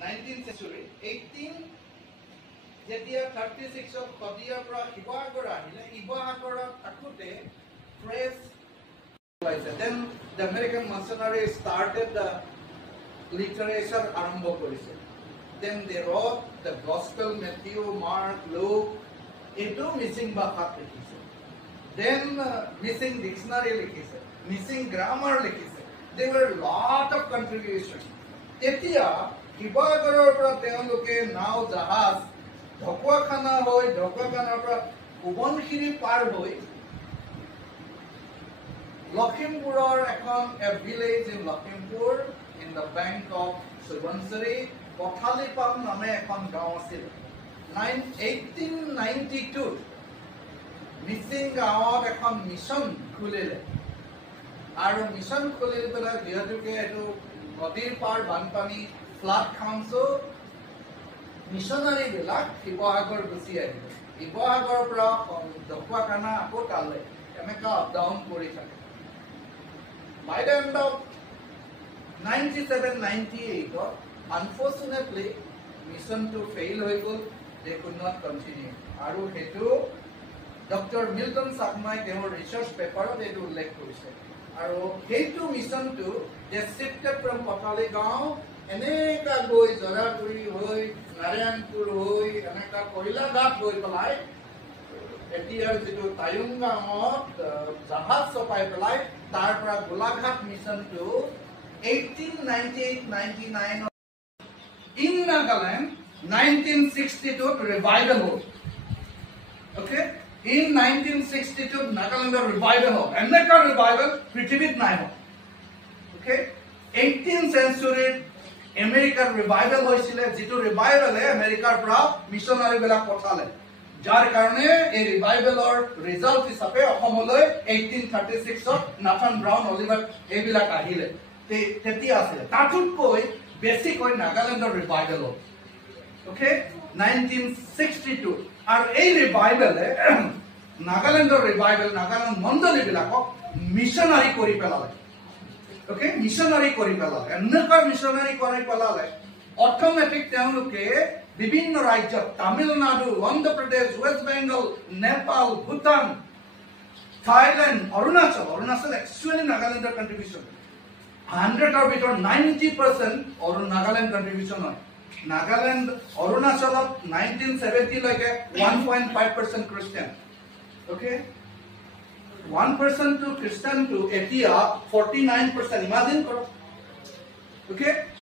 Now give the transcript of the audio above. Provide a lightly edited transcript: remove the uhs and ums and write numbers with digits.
19th century 18 যেতিয়া 36 of Qadiyar pra Ibagor ahile Ibagorat akute press then the American missionary started the literature arambho korise then they wrote the gospel Matthew Mark Luke eto missing bhakat likhise then missing dictionary likhise missing grammar likhise there were lot of contributions etia Ibagorar pra teoloke now jahaz Dhakuakhana হৈ ঢকুৱাখানাৰ পৰা কুবনখিৰি পাৰ হৈ লখিমপুৰৰ এখন village in Lakhimpur in the bank of Subansiri Pathalipam নামে এখন গাঁও আছিল 1892 মিচিং গাঁৱত এখন মিছন খুলিলে আৰু মিছন খুলি পেলাই যিহেতুকে এইটো নদীৰ পাৰ বানপানী ফ্লাড কাউন্সিল মিশনাৰী বিলাক শিৱসাগৰ গুচি আহিলে শিৱসাগৰৰ পৰা ঢকুৱাখানা আকৌ তালৈ এনেকা আপ ডাউন কৰি থাকে by the end of 97-98 unfortunately mission to fail হৈ গল they could not continue আৰু হেতু ডক্টৰ মিল্টন চাকমাই তেওঁৰ ৰিচাৰ্চ পেপাৰত এইটো উল্লেখ কৰিছে আৰু হেতু mission two they shifted from Patali গাঁও এনেকা গৈ জৰাগুৰি হৈ নাৰায়ণপুৰ হৈ এনেকা কইলাঘাট হৈ পেলাই এতিয়াৰ যিটো তায়ুংগাঁৱত জাহাজ চপাই পেলাই তাৰ পৰা গোলাঘাট মিছনটো 1898-99 in Nagaland 1962 revival হ'ল okay in 1962 Nagaland revival হ'ল এনেকা revival পৃথিৱীত নাই হ'ল okay 18th century American revival হৈছিলে যেটো ৰিভাইভলে আমেৰিকাৰ পৰা মিশনাৰী বিলাক পঠালে যাৰ কাৰণে এই ৰিভাইভেলৰ ৰিজাল্ট হিচাপে অসমলৈ 1836 ত নাথান ব্ৰাউন অলিভাৰ এইবিলাক আহিলে তেতিয়া আছিল তাতকৈ বেছিকৈ নাগালেণ্ডৰ ৰিভাইভেল ওকে 1962 আৰু এই ৰিভাইভেলে নাগালেণ্ডৰ ৰিভাইভেল নাগালেণ্ড মণ্ডলী বিলাকক মিশনাৰী কৰি পেলালে okay missionary kori pelale enaka missionary kori pelale automatic teluke bibhinno rajya Tamil Nadu Andhra Pradesh West Bengal Nepal Bhutan Thailand Arunachal actually Nagaland contribution 100 or better 90% or Nagaland contribution hoy Nagaland Arunachal 1970 like 1.5% Christian okay 1% to Christian to Etia 49%. Imagine, okay?